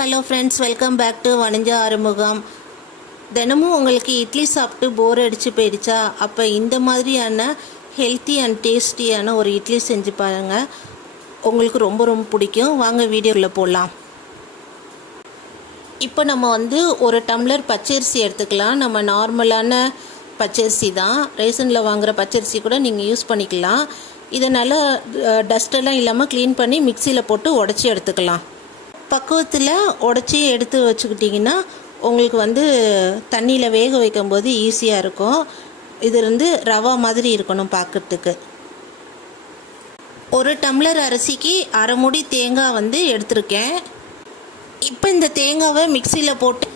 Hello friends, welcome back to வணிஞ்ச ஆறுமுகம். தினமும் உங்களுக்கு இட்லி சாப்பிட்டு போர் அடித்து போயிடுச்சா? அப்போ இந்த மாதிரியான ஹெல்த்தி அண்ட் டேஸ்டியான ஒரு இட்லி செஞ்சு பாருங்கள். உங்களுக்கு ரொம்ப ரொம்ப பிடிக்கும். வாங்க வீடியோவில் போடலாம். இப்போ நம்ம ஒரு டம்ளர் பச்சரிசி எடுத்துக்கலாம். நம்ம நார்மலான பச்சரிசி தான், ரேஷனில் வாங்குகிற பச்சரிசி கூட நீங்கள் யூஸ் பண்ணிக்கலாம். இதை நல்லா டஸ்ட்டெல்லாம் இல்லாமல் க்ளீன் பண்ணி மிக்சியில் போட்டு உடச்சி எடுத்துக்கலாம். பக்குவத்தில் உடச்சி எடுத்து வச்சுக்கிட்டிங்கன்னா உங்களுக்கு தண்ணியில் வேக வைக்கும்போது ஈஸியாக இருக்கும். இது ரவா மாதிரி இருக்கணும் பார்க்குறதுக்கு. ஒரு டம்ளர் அரிசிக்கு அரை மூடி தேங்காய் எடுத்திருக்கேன். இப்போ இந்த தேங்காவை மிக்சியில் போட்டு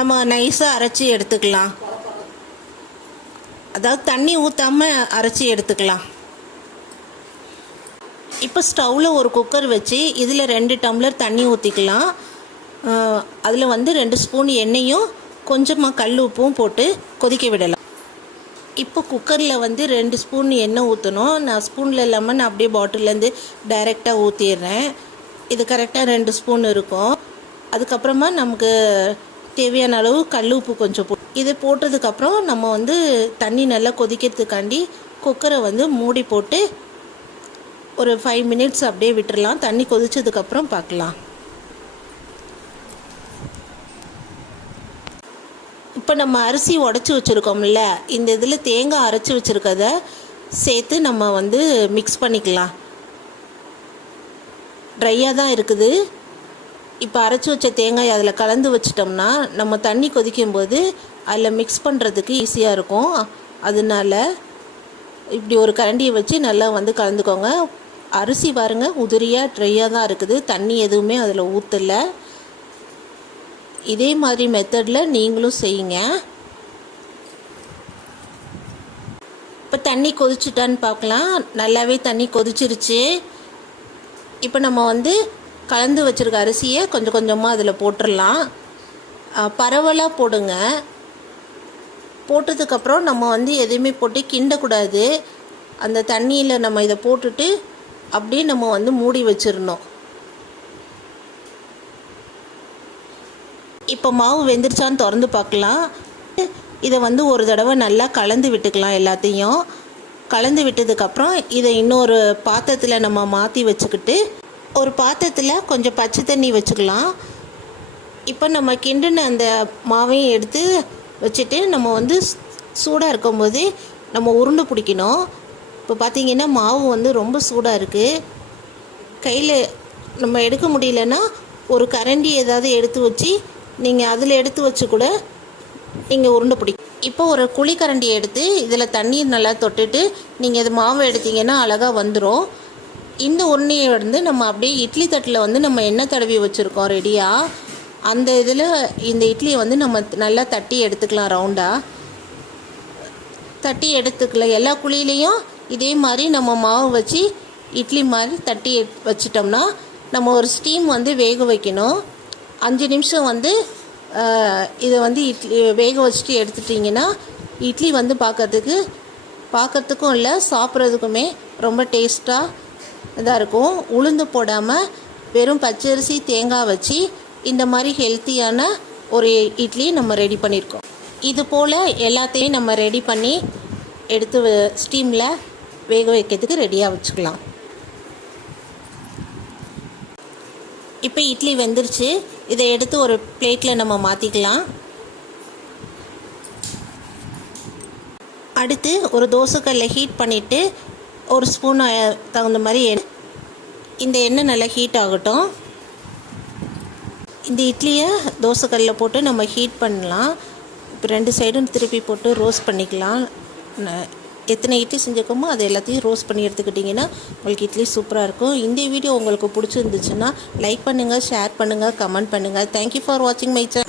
நம்ம நைஸாக அரைச்சி எடுத்துக்கலாம். அதாவது தண்ணி ஊற்றாமல் அரைச்சி எடுத்துக்கலாம். இப்போ ஸ்டவ்வில் ஒரு குக்கர் வச்சு இதில் 2 டம்ளர் தண்ணி ஊற்றிக்கலாம். அதில் 2 ஸ்பூன் எண்ணெயும் கொஞ்சமாக கல் உப்பும் போட்டு கொதிக்க விடலாம். இப்போ குக்கரில் 2 ஸ்பூன் எண்ணெய் ஊற்றணும். நான் ஸ்பூனில் இல்லாமல் நான் அப்படியே பாட்டிலேருந்து டைரெக்டாக ஊற்றிடுறேன். இது கரெக்டாக 2 ஸ்பூன் இருக்கும். அதுக்கப்புறமா நமக்கு தேவையான அளவு கல் உப்பு கொஞ்சம் இது போட்டதுக்கப்புறம் நம்ம தண்ணி நல்லா கொதிக்கிறதுக்காண்டி குக்கரை மூடி போட்டு ஒரு 5 மினிட்ஸ் அப்படியே விட்டுடலாம். தண்ணி கொதிச்சதுக்கப்புறம் பார்க்கலாம். இப்போ நம்ம அரிசி உடச்சி வச்சுருக்கோம்ல, இந்த இதில் தேங்காய் அரைச்சி வச்சுருக்கத சேர்த்து நம்ம மிக்ஸ் பண்ணிக்கலாம். ட்ரையாக தான் இருக்குது. இப்போ அரைச்சி வச்ச தேங்காய் அதில் கலந்து வச்சிட்டோம்னா நம்ம தண்ணி கொதிக்கும்போது அதில் மிக்ஸ் பண்ணுறதுக்கு ஈஸியாக இருக்கும். அதனால இப்படி ஒரு கரண்டியை வச்சு நல்லா கலந்துக்கோங்க. அரிசி பாருங்க, உதிரியாக ட்ரையாக தான் இருக்குது. தண்ணி எதுவுமே அதில் ஊற்றலை. இதே மாதிரி மெத்தடில் நீங்களும் செய்யுங்க. இப்போ தண்ணி கொதிச்சுட்டான்னு பார்க்கலாம். நல்லாவே தண்ணி கொதிச்சிருச்சு. இப்போ நம்ம கலந்து வச்சுருக்க அரிசியை கொஞ்சம் கொஞ்சமாக அதில் போட்டுடலாம். பரவலாக போடுங்க. போட்டதுக்கப்புறம் நம்ம எதுவுமே போட்டு கிண்டக்கூடாது. அந்த தண்ணியில் நம்ம இதை போட்டுட்டு அப்படியே நம்ம மூடி வச்சிடணும். இப்போ மாவு வெந்துருச்சான்னு திறந்து பார்க்கலாம். இதை ஒரு தடவை நல்லா கலந்து விட்டுக்கலாம். எல்லாத்தையும் கலந்து விட்டதுக்கப்புறம் இதை இன்னொரு பாத்திரத்தில் நம்ம மாற்றி வச்சுக்கிட்டு ஒரு பாத்திரத்தில் கொஞ்சம் பச்சை தண்ணி வச்சுக்கலாம். இப்போ நம்ம கிண்டின அந்த மாவையும் எடுத்து வச்சுட்டு நம்ம சூடாக இருக்கும்போது நம்ம உருண்டை பிடிக்கணும். இப்போ பார்த்திங்கன்னா மாவு ரொம்ப சூடாக இருக்குது. கையில் நம்ம எடுக்க முடியலன்னா ஒரு கரண்டி ஏதாவது எடுத்து வச்சு நீங்கள் அதில் எடுத்து வச்சு கூட நீங்கள் உருண்டை பிடிக்கும். இப்போ ஒரு குழி கரண்டி எடுத்து இதில் தண்ணீர் நல்லா தொட்டுட்டு நீங்கள் இது மாவை எடுத்திங்கன்னா அழகாக வந்துடும். இந்த உருண்டையை நம்ம அப்படியே இட்லி தட்டில் நம்ம எண்ணெய் தடவி வச்சுருக்கோம் ரெடியாக. அந்த இதில் இந்த இட்லியை நம்ம நல்லா தட்டி எடுத்துக்கலாம். ரவுண்டாக தட்டி எடுத்துக்கலாம். எல்லா குழியிலையும் இதே மாதிரி நம்ம மாவு வச்சு இட்லி மாதிரி தட்டி வச்சிட்டோம்னா நம்ம ஒரு ஸ்டீம் வேக வைக்கணும். 5 நிமிஷம் இதை இட்லி வேக வச்சுட்டு எடுத்துட்டிங்கன்னா இட்லி பார்க்கறதுக்கும் இல்லை, சாப்பிட்றதுக்குமே ரொம்ப டேஸ்ட்டாக இதாக இருக்கும். உளுந்து போடாமல் வெறும் பச்சரிசி தேங்காய் வச்சு இந்த மாதிரி ஹெல்த்தியான ஒரு இட்லி நம்ம ரெடி பண்ணியிருக்கோம். இது போல் எல்லாத்தையும் நம்ம ரெடி பண்ணி எடுத்து ஸ்டீமில் வேக வைக்கிறதுக்கு ரெடியாக வச்சுக்கலாம். இப்போ இட்லி வெந்துருச்சு. இதை எடுத்து ஒரு பிளேட்டில் நம்ம மாற்றிக்கலாம். அடுத்து ஒரு தோசைக்கல்லை ஹீட் பண்ணிவிட்டு ஒரு ஸ்பூன் தகுந்த மாதிரி இந்த எண்ணெய் நல்லா ஹீட் ஆகட்டும். இந்த இட்லியை தோசைக்கல்லில் போட்டு நம்ம ஹீட் பண்ணலாம். இப்போ 2 சைடும் திருப்பி போட்டு ரோஸ்ட் பண்ணிக்கலாம். எத்தனை இட்லி செஞ்சுக்கோமோ அது எல்லாத்தையும் ரோஸ்ட் பண்ணி எடுத்துக்கிட்டிங்கன்னா உங்களுக்கு இட்லி சூப்பராக இருக்கும். இந்த வீடியோ உங்களுக்கு பிடிச்சிருந்துச்சுன்னா லைக் பண்ணுங்கள், ஷேர் பண்ணுங்கள், கமெண்ட் பண்ணுங்கள். தேங்க்யூ ஃபார் வாட்சிங் மை சேனல்.